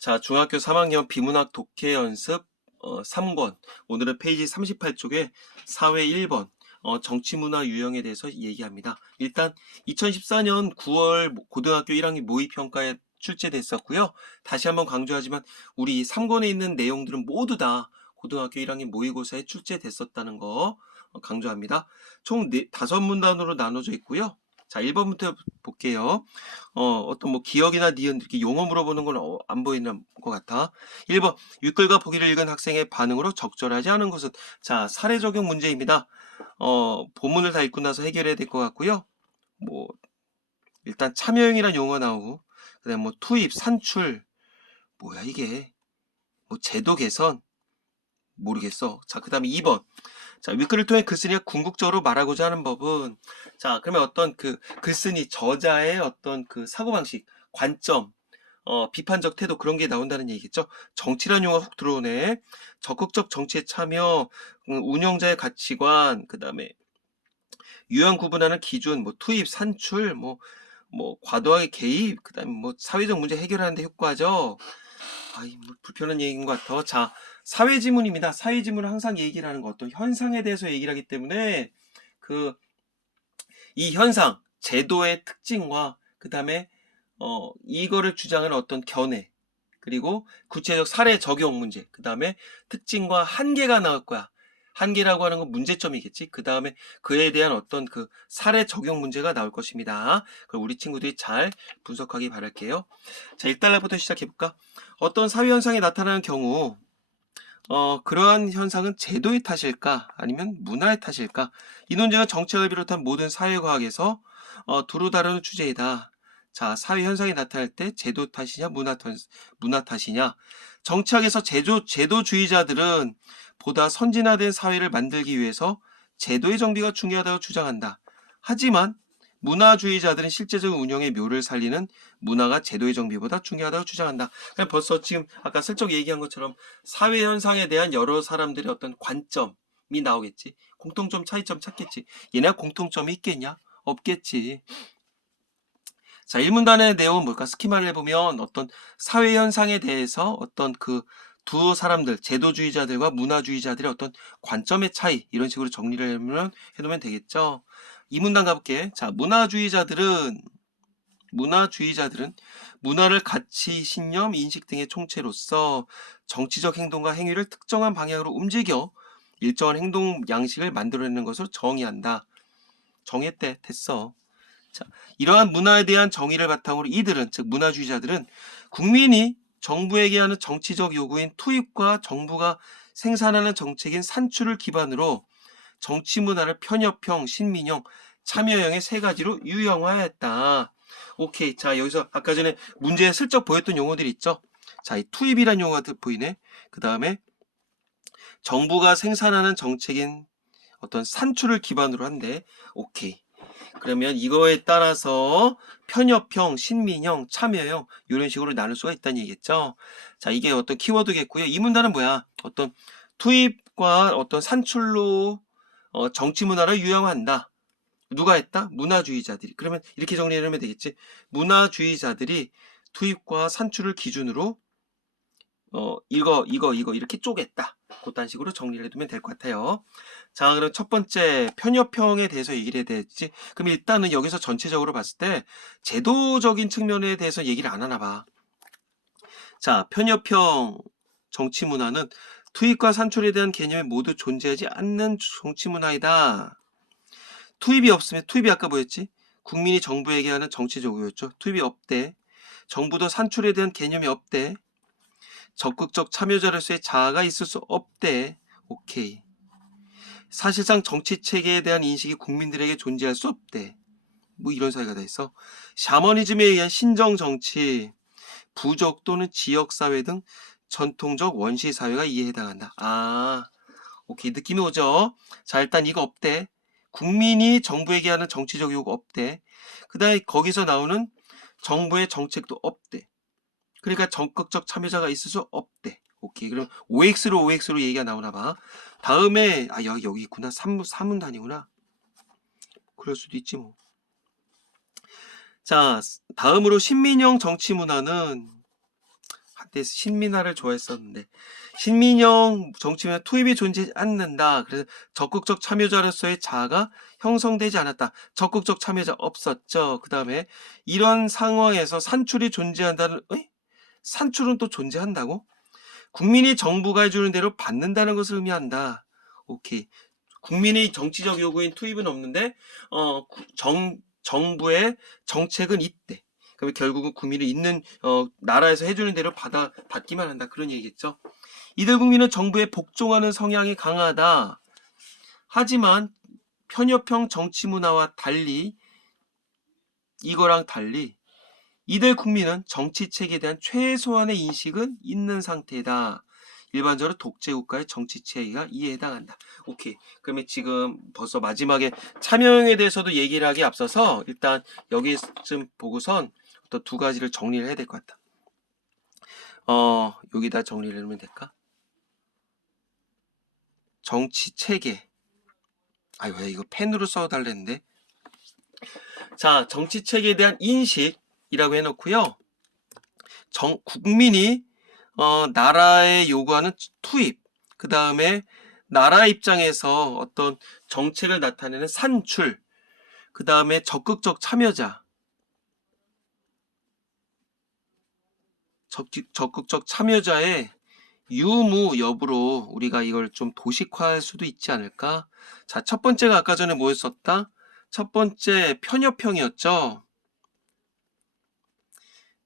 자, 중학교 3학년 비문학 독해 연습 어, 3권. 오늘은 페이지 38쪽에 사회 1번 어, 정치문화 유형에 대해서 얘기합니다. 일단 2014년 9월 고등학교 1학년 모의평가에 출제됐었고요. 다시 한번 강조하지만 우리 3권에 있는 내용들은 모두 다 고등학교 1학년 모의고사에 출제됐었다는 거 어, 강조합니다. 총 네, 다섯 문단으로 나눠져 있고요. 자, 1번부터 볼게요. 어, 어떤 뭐 기억이나 니은 이렇게 용어 물어보는 건 안 보이는 것 같아. 1번 윗글과 보기를 읽은 학생의 반응으로 적절하지 않은 것은 자, 사례 적용 문제입니다. 어, 본문을 다 읽고 나서 해결해야 될 것 같고요. 뭐 일단 참여형이란 용어 나오고 그다음 뭐 투입, 산출 뭐야 이게 뭐 제도 개선 모르겠어. 자, 그 다음에 2번. 자, 윗글을 통해 글쓴이가 궁극적으로 말하고자 하는 법은 자, 그러면 어떤 그 글쓴이 저자의 어떤 그 사고방식, 관점, 어, 비판적 태도 그런 게 나온다는 얘기겠죠. 정치란 용어가 훅 들어오네. 적극적 정치에 참여, 음, 운영자의 가치관, 그 다음에 유형 구분하는 기준, 뭐 투입, 산출, 뭐, 뭐 과도하게 개입, 그 다음에 뭐 사회적 문제 해결하는데 효과죠. 아이, 뭐 불편한 얘기인 것 같아. 자, 사회지문입니다. 사회지문은 항상 얘기를 하는 것, 어떤 현상에 대해서 얘기를 하기 때문에 그 이 현상, 제도의 특징과 그 다음에 어, 이거를 주장하는 어떤 견해, 그리고 구체적 사례 적용 문제, 그 다음에 특징과 한계가 나올 거야. 한계라고 하는 건 문제점이겠지. 그 다음에 그에 대한 어떤 그 사례 적용 문제가 나올 것입니다. 그럼 우리 친구들이 잘 분석하기 바랄게요. 자, 1달러부터 시작해볼까? 어떤 사회 현상이 나타나는 경우, 어, 그러한 현상은 제도의 탓일까? 아니면 문화의 탓일까? 이 논쟁은 정책을 비롯한 모든 사회과학에서 어, 두루 다루는 주제이다. 자, 사회 현상이 나타날 때 제도 탓이냐, 문화, 탓, 문화 탓이냐. 정치학에서 제도, 제도주의자들은 보다 선진화된 사회를 만들기 위해서 제도의 정비가 중요하다고 주장한다. 하지만 문화주의자들은 실제적 운영의 묘를 살리는 문화가 제도의 정비보다 중요하다고 주장한다. 벌써 지금 아까 슬쩍 얘기한 것처럼 사회 현상에 대한 여러 사람들의 어떤 관점이 나오겠지. 공통점, 차이점 찾겠지. 얘네가 공통점이 있겠냐? 없겠지. 자, 1문단의 내용은 뭘까? 스키마를 해보면 어떤 사회 현상에 대해서 어떤 그 두 사람들, 제도주의자들과 문화주의자들의 어떤 관점의 차이, 이런 식으로 정리를 해놓으면, 해놓으면 되겠죠. 2문단 가볼게. 자, 문화주의자들은, 문화주의자들은 문화를 가치, 신념, 인식 등의 총체로서 정치적 행동과 행위를 특정한 방향으로 움직여 일정한 행동 양식을 만들어내는 것으로 정의한다. 정했대. 됐어. 자, 이러한 문화에 대한 정의를 바탕으로 이들은, 즉 문화주의자들은 국민이 정부에게 하는 정치적 요구인 투입과 정부가 생산하는 정책인 산출을 기반으로 정치 문화를 편협형, 신민형, 참여형의 세 가지로 유형화했다. 오케이. 자, 여기서 아까 전에 문제에 슬쩍 보였던 용어들이 있죠? 자, 이 투입이란 용어가 보이네. 그 다음에 정부가 생산하는 정책인 어떤 산출을 기반으로 한데, 오케이. 그러면 이거에 따라서 편협형, 신민형, 참여형 이런 식으로 나눌 수가 있다는 얘기겠죠. 자, 이게 어떤 키워드겠고요. 이 문단은 뭐야? 어떤 투입과 어떤 산출로 어, 정치 문화를 유형한다. 누가 했다? 문화주의자들이. 그러면 이렇게 정리하면 되겠지. 문화주의자들이 투입과 산출을 기준으로 어, 이거, 이거, 이거 이렇게 쪼갰다. 그딴 식으로 정리를 해두면 될 것 같아요. 자, 그럼 첫 번째 편협형에 대해서 얘기를 해야 되지. 그럼 일단은 여기서 전체적으로 봤을 때 제도적인 측면에 대해서 얘기를 안 하나 봐. 자, 편협형 정치 문화는 투입과 산출에 대한 개념이 모두 존재하지 않는 정치 문화이다. 투입이 없으면 투입이 아까 뭐였지? 국민이 정부에게 하는 정치적 요였죠. 투입이 없대. 정부도 산출에 대한 개념이 없대. 적극적 참여자로서의 자아가 있을 수 없대. 오케이. 사실상 정치 체계에 대한 인식이 국민들에게 존재할 수 없대. 뭐 이런 사회가 다 있어. 샤머니즘에 의한 신정 정치, 부족 또는 지역 사회 등 전통적 원시 사회가 이에 해당한다. 아, 오케이 느낌이 오죠. 자 일단 이거 없대. 국민이 정부에게 하는 정치적 요구 없대. 그 다음에 거기서 나오는 정부의 정책도 없대. 그러니까 적극적 참여자가 있을 수 없대. 오케이. 그럼 OX로 OX로 얘기가 나오나 봐. 다음에 아 여기 여기 있구나. 3문 3문단이구나. 그럴 수도 있지 뭐. 자, 다음으로 신민형 정치 문화는 한 한때 신민화를 좋아했었는데 신민영 정치인은 투입이 존재하지 않는다. 그래서 적극적 참여자로서의 자아가 형성되지 않았다. 적극적 참여자 없었죠. 그 다음에 이런 상황에서 산출이 존재한다는 에? 산출은 또 존재한다고? 국민이 정부가 해주는 대로 받는다는 것을 의미한다. 오케이. 국민의 정치적 요구인 투입은 없는데 어, 구- 정, 정부의 정책은 있대. 그러면 결국은 국민이 있는 어, 나라에서 해주는 대로 받아 받기만 한다 그런 얘기겠죠. 이들 국민은 정부에 복종하는 성향이 강하다. 하지만 편협형 정치 문화와 달리 이거랑 달리 이들 국민은 정치책에 대한 최소한의 인식은 있는 상태다. 일반적으로 독재국가의 정치체계가 이에 해당한다. 오케이. 그러면 지금 벌써 마지막에 참여형에 대해서도 얘기를 하기 앞서서 일단 여기쯤 보고선 또 두 가지를 정리를 해야 될 것 같다. 어, 여기다 정리를 해놓으면 될까? 정치 체계. 아유, 왜 이거 펜으로 써달랬는데? 자, 정치 체계에 대한 인식이라고 해놓고요. 정, 국민이, 어, 나라에 요구하는 투입. 그 다음에 나라 입장에서 어떤 정책을 나타내는 산출. 그 다음에 적극적 참여자. 적, 적극적 참여자의 유무 여부로 우리가 이걸 좀 도식화할 수도 있지 않을까? 자, 첫 번째가 아까 전에 뭐였었다? 첫 번째 편협형이었죠.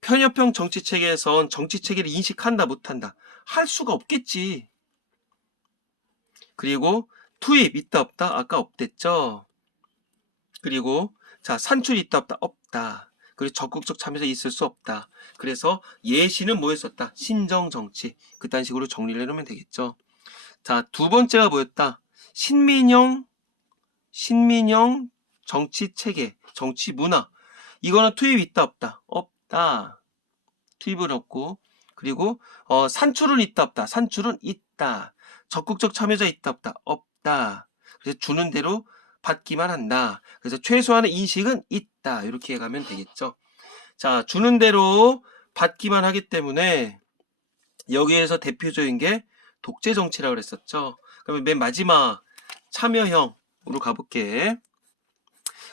편협형 정치 체계에선 정치 체계를 인식한다 못한다 할 수가 없겠지. 그리고 투입 있다 없다 아까 없댔죠. 그리고 자 산출 있다 없다 없다. 그리고 적극적 참여자 있을 수 없다. 그래서 예시는 뭐였었다? 신정 정치. 그딴 식으로 정리를 해놓으면 되겠죠. 자, 두 번째가 뭐였다? 신민영, 신민영 정치 체계, 정치 문화. 이거는 투입 있다 없다? 없다. 투입은 없고, 그리고 어, 산출은 있다 없다? 산출은 있다. 적극적 참여자 있다 없다? 없다. 그래서 주는 대로 받기만 한다. 그래서 최소한의 인식은 있다. 이렇게 가면 되겠죠. 자, 주는 대로 받기만 하기 때문에 여기에서 대표적인 게 독재 정치라고 그랬었죠. 그러면 맨 마지막 참여형으로 가볼게.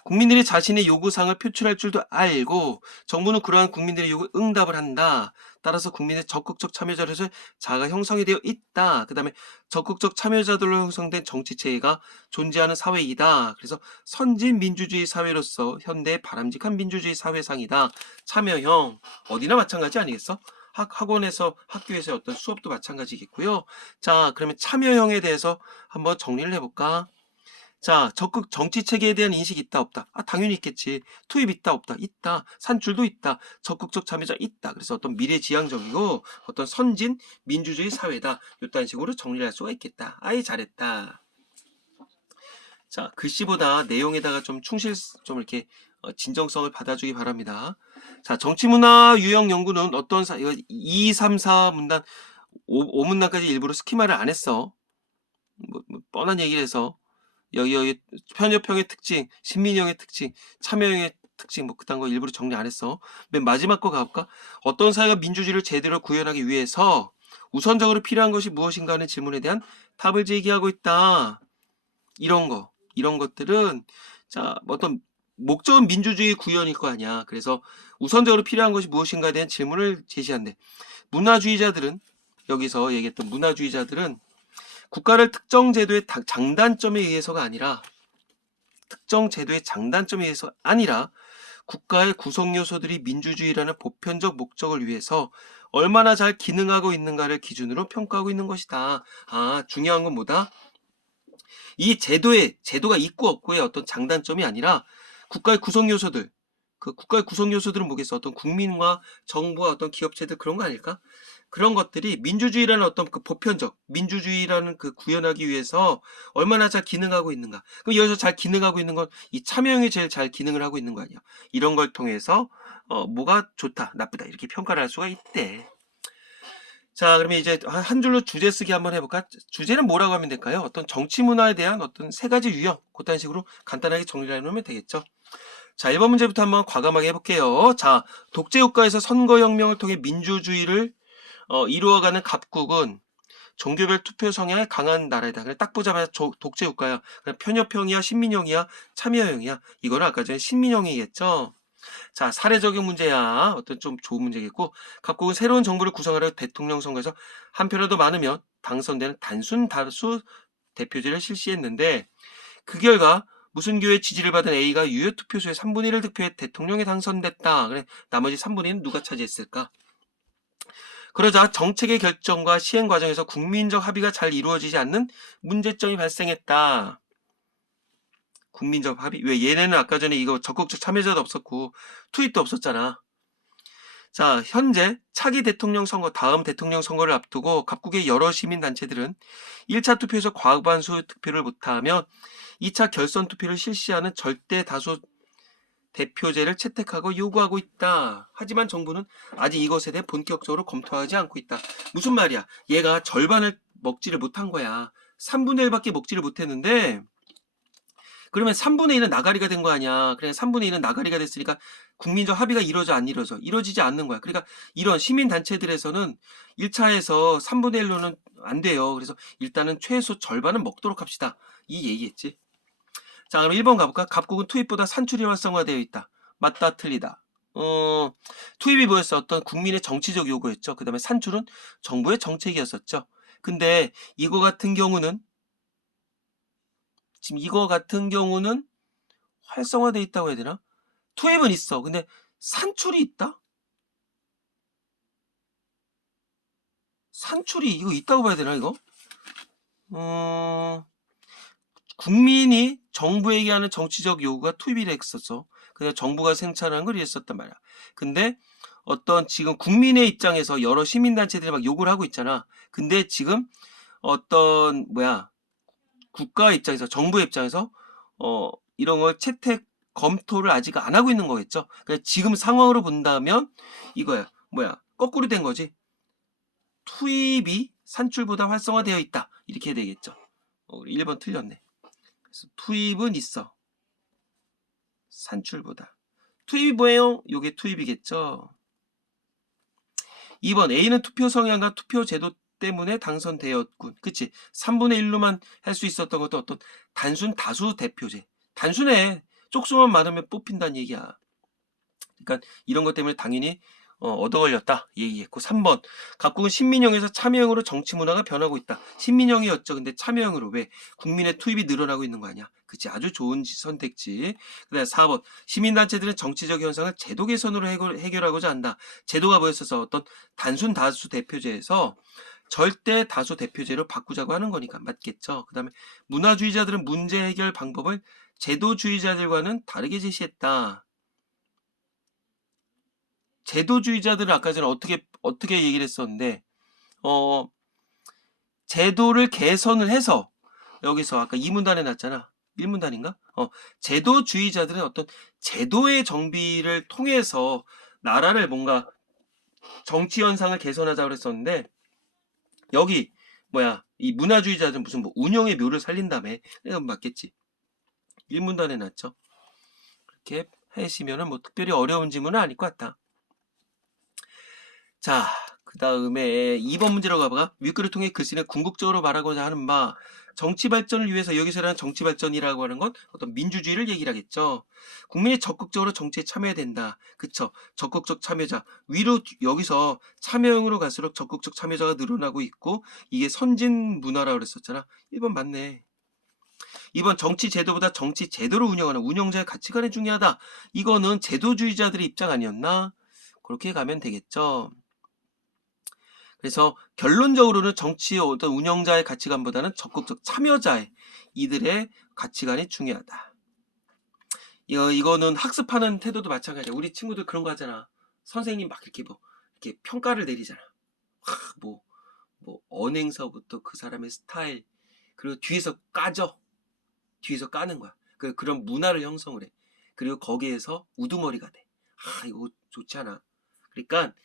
국민들이 자신의 요구사항을 표출할 줄도 알고 정부는 그러한 국민들의 요구에 응답을 한다. 따라서 국민의 적극적 참여자로서 자가 형성이 되어 있다. 그 다음에 적극적 참여자들로 형성된 정치체계가 존재하는 사회이다. 그래서 선진 민주주의 사회로서 현대의 바람직한 민주주의 사회상이다. 참여형 어디나 마찬가지 아니겠어? 학, 학원에서 학교에서 어떤 수업도 마찬가지겠고요. 자, 그러면 참여형에 대해서 한번 정리를 해볼까? 자, 적극 정치 체계에 대한 인식이 있다 없다. 아, 당연히 있겠지. 투입 있다 없다. 있다. 산출도 있다. 적극적 참여자 있다. 그래서 어떤 미래 지향적이고 어떤 선진 민주주의 사회다. 이딴 식으로 정리를 할 수가 있겠다. 아이 잘했다. 자, 글씨보다 내용에다가 좀 충실 좀 이렇게 어, 진정성을 받아주기 바랍니다. 자, 정치문화 유형 연구는 어떤 사, 이거 2, 3, 4 문단 5, 문단까지 일부러 스키마를 안 했어. 뭐, 뭐 뻔한 얘기를 해서 여기 여기 편협형의 특징, 신민형의 특징, 참여형의 특징 뭐 그딴 거 일부러 정리 안 했어. 맨 마지막 거 가볼까? 어떤 사회가 민주주의를 제대로 구현하기 위해서 우선적으로 필요한 것이 무엇인가 하는 질문에 대한 답을 제기하고 있다. 이런 거, 이런 것들은 자 어떤 목적은 민주주의 구현일 거 아니야. 그래서 우선적으로 필요한 것이 무엇인가에 대한 질문을 제시한대. 문화주의자들은 여기서 얘기했던 문화주의자들은 국가를 특정 제도의 다- 장단점에 의해서가 아니라 특정 제도의 장단점에 의해서 아니라 국가의 구성 요소들이 민주주의라는 보편적 목적을 위해서 얼마나 잘 기능하고 있는가를 기준으로 평가하고 있는 것이다. 아, 중요한 건 뭐다? 이 제도의 제도가 있고 없고의 어떤 장단점이 아니라 국가의 구성 요소들 그 국가의 구성 요소들은 뭐겠어? 어떤 국민과 정부와 어떤 기업체들 그런 거 아닐까? 그런 것들이 민주주의라는 어떤 그 보편적 민주주의라는 그 구현하기 위해서 얼마나 잘 기능하고 있는가? 그럼 여기서 잘 기능하고 있는 건 이 참여형이 제일 잘 기능을 하고 있는 거 아니야? 이런 걸 통해서 어, 뭐가 좋다, 나쁘다 이렇게 평가를 할 수가 있대. 자, 그러면 이제 한- 한 줄로 주제 쓰기 한번 해볼까? 주제는 뭐라고 하면 될까요? 어떤 정치 문화에 대한 어떤 세 가지 유형, 그딴 식으로 간단하게 정리를 해놓으면 되겠죠. 자, 1번 문제부터 한번 과감하게 해볼게요. 자, 독재국가에서 선거혁명을 통해 민주주의를 어, 이루어가는 갑국은 종교별 투표 성향이 강한 나라이다. 그냥 딱 보자마자 조- 독재 국가야. 그냥 편협형이야, 신민형이야, 참여형이야. 이거는 아까 전에 신민형이겠죠. 자, 사례 적용 문제야. 어떤 좀 좋은 문제겠고, 각국은 새로운 정부를 구성하려 대통령 선거에서 한 표라도 많으면 당선되는 단순 다수 대표제를 실시했는데, 그 결과 무슨 교의 지지를 받은 A가 유효 투표수의 3분의 1을 득표해 대통령에 당선됐다. 그래, 나머지 3분의 1은 누가 차지했을까? 그러자 정책의 결정과 시행 과정에서 국민적 합의가 잘 이루어지지 않는 문제점이 발생했다. 국민적 합의? 왜 얘네는 아까 전에 이거 적극적 참여자도 없었고 투입도 없었잖아. 자, 현재 차기 대통령 선거, 다음 대통령 선거를 앞두고 각국의 여러 시민단체들은 1차 투표에서 과반수 득표를 못하면 2차 결선 투표를 실시하는 절대 다수 대표제를 채택하고 요구하고 있다. 하지만 정부는 아직 이것에 대해 본격적으로 검토하지 않고 있다. 무슨 말이야? 얘가 절반을 먹지를 못한 거야. 3분의 1밖에 먹지를 못했는데 그러면 3분의 1은 나가리가 된 거 아니야. 그냥 3분의 1은 나가리가 됐으니까 국민적 합의가 이루어져 안 이루어져. 이루어지지 않는 거야. 그러니까 이런 시민단체들에서는 1차에서 3분의 1로는 안 돼요. 그래서 일단은 최소 절반은 먹도록 합시다. 이 얘기겠지. 자, 그럼 1번 가볼까? 갑국은 투입보다 산출이 활성화되어 있다. 맞다, 틀리다. 어, 투입이 뭐였어? 어떤 국민의 정치적 요구였죠. 그 다음에 산출은 정부의 정책이었었죠. 근데 이거 같은 경우는 지금 이거 같은 경우는 활성화돼 있다고 해야 되나? 투입은 있어. 근데 산출이 있다? 산출이 이거 있다고 봐야 되나 이거? 어... 국민이 정부에게 하는 정치적 요구가 투입이 됐었어. 그래서 정부가 생산한 걸 이랬었단 말이야. 근데 어떤 지금 국민의 입장에서 여러 시민단체들이 막 욕을 하고 있잖아. 근데 지금 어떤 뭐야 국가 입장에서 정부 입장에서 어 이런 걸 채택 검토를 아직 안 하고 있는 거겠죠. 그러니까 지금 상황으로 본다면 이거야 뭐야 거꾸로 된 거지. 투입이 산출보다 활성화되어 있다 이렇게 되겠죠. 어, 우리 1번 틀렸네. 그래서 투입은 있어. 산출보다. 투입이 뭐예요? 요게 투입이겠죠. 2번 A는 투표 성향과 투표 제도 때문에 당선되었군. 그치? 3분의 1로만 할 수 있었던 것도 어떤 단순 다수 대표제. 단순해. 쪽수만 많으면 뽑힌다는 얘기야. 그러니까 이런 것 때문에 당연히 어, 얻어 걸렸다 얘기했고 3번 각국은 신민형에서 참여형으로 정치 문화가 변하고 있다. 신민형이었죠. 근데 참여형으로 왜 국민의 투입이 늘어나고 있는 거 아니야? 그치 아주 좋은 지- 선택지. 그다음 4번 시민단체들은 정치적 현상을 제도 개선으로 해결, 해결하고자 한다. 제도가 뭐였어서 어떤 단순 다수 대표제에서 절대 다수 대표제로 바꾸자고 하는 거니까 맞겠죠. 그다음에 문화주의자들은 문제 해결 방법을 제도주의자들과는 다르게 제시했다. 제도주의자들은 아까 전에 어떻게 어떻게 얘기를 했었는데 어 제도를 개선을 해서 여기서 아까 2문단에 놨잖아. 1문단인가? 어 제도주의자들은 어떤 제도의 정비를 통해서 나라를 뭔가 정치 현상을 개선하자 그랬었는데 여기 뭐야 이 문화주의자들은 무슨 뭐 운영의 묘를 살린다며 내가 맞겠지 1문단에 놨죠 그렇게 하시면은 뭐 특별히 어려운 질문은 아닐 것 같다 자, 그 다음에 2번 문제로 가봐. 윗글을 통해 글씨는 궁극적으로 말하고자 하는 바, 정치 발전을 위해서 여기서는 정치 발전이라고 하는 건 어떤 민주주의를 얘기를 하겠죠. 국민이 적극적으로 정치에 참여해야 된다. 그쵸. 적극적 참여자. 위로 여기서 참여형으로 갈수록 적극적 참여자가 늘어나고 있고, 이게 선진 문화라고 그랬었잖아. 1번 맞네. 2번 정치 제도보다 정치 제도를 운영하는 운영자의 가치관이 중요하다. 이거는 제도주의자들의 입장 아니었나? 그렇게 가면 되겠죠. 그래서 결론적으로는 정치의 어떤 운영자의 가치관보다는 적극적 참여자의 이들의 가치관이 중요하다. 이거 이거는 학습하는 태도도 마찬가지야. 우리 친구들 그런 거 하잖아. 선생님 막 이렇게 뭐 이렇게 평가를 내리잖아. 뭐뭐 뭐 언행서부터 그 사람의 스타일 그리고 뒤에서 까져. 뒤에서 까는 거야. 그 그런 문화를 형성을 해. 그리고 거기에서 우두머리가 돼. 아 이거 좋지 않아. 그러니까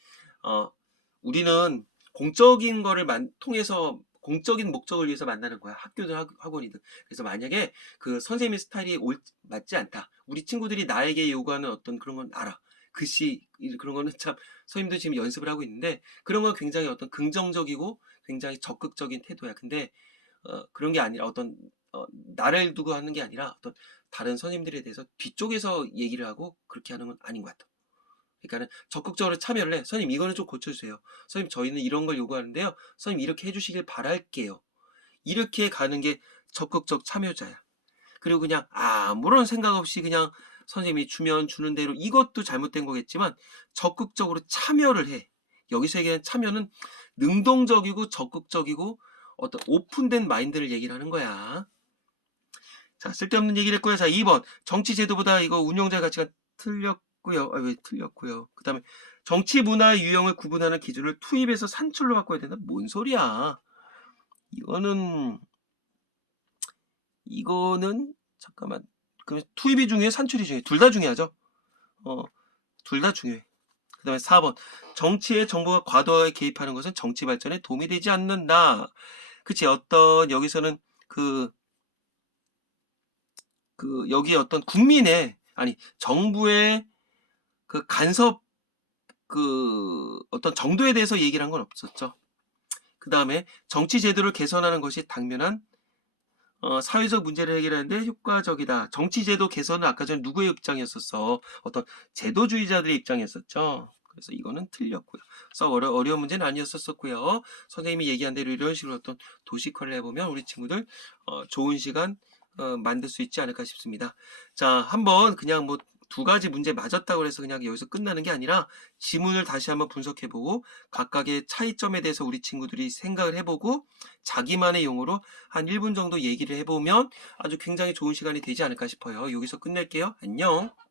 어 우리는 공적인 거를 만, 통해서 공적인 목적을 위해서 만나는 거야. 학교든 학, 학원이든. 그래서 만약에 그 선생님의 스타일이 올, 맞지 않다. 우리 친구들이 나에게 요구하는 어떤 그런 건 알아. 글씨 이- 그런 거는 참 선생님도 지금 연습을 하고 있는데 그런 건 굉장히 어떤 긍정적이고 굉장히 적극적인 태도야. 근데 어, 그런 게 아니라 어떤 어, 나를 두고 하는 게 아니라 어떤 다른 선생님들에 대해서 뒤쪽에서 얘기를 하고 그렇게 하는 건 아닌 것 같아. 그러니까는 적극적으로 참여를 해. 선생님 이거는 좀 고쳐주세요. 선생님 저희는 이런 걸 요구하는데요. 선생님 이렇게 해주시길 바랄게요. 이렇게 가는 게 적극적 참여자야. 그리고 그냥 아무런 생각 없이 그냥 선생님이 주면 주는 대로 이것도 잘못된 거겠지만 적극적으로 참여를 해. 여기서 얘기하는 참여는 능동적이고 적극적이고 어떤 오픈된 마인드를 얘기를 하는 거야. 자, 쓸데없는 얘기를 했고요. 자, 2번. 정치 제도보다 이거 운용자 가치가 틀렸 고요. 아, 왜 틀렸고요. 그 다음에 정치 문화 유형을 구분하는 기준을 투입해서 산출로 바꿔야 된다? 뭔 소리야. 이거는, 이거는, 잠깐만. 그럼 투입이 중요해? 산출이 중요해? 둘 다 중요하죠? 어, 둘 다 중요해. 그 다음에 4번. 정치에 정부가 과도하게 개입하는 것은 정치 발전에 도움이 되지 않는다. 그치? 어떤, 여기서는 그, 그, 여기 어떤 국민의, 아니, 정부의 그 간섭, 그, 어떤 정도에 대해서 얘기를 한 건 없었죠. 그 다음에 정치 제도를 개선하는 것이 당면한 어, 사회적 문제를 해결하는데 효과적이다. 정치 제도 개선은 아까 전에 누구의 입장이었었어? 어떤 제도주의자들의 입장이었었죠. 그래서 이거는 틀렸고요. 썩 어려, 어려운 문제는 아니었었고요. 선생님이 얘기한 대로 이런 식으로 어떤 도식화를 해보면 우리 친구들 어, 좋은 시간 어, 만들 수 있지 않을까 싶습니다. 자, 한번 그냥 뭐 두 가지 문제 맞았다고 해서 그냥 여기서 끝나는 게 아니라 지문을 다시 한번 분석해보고 각각의 차이점에 대해서 우리 친구들이 생각을 해보고 자기만의 용어로 한 1분 정도 얘기를 해보면 아주 굉장히 좋은 시간이 되지 않을까 싶어요. 여기서 끝낼게요. 안녕.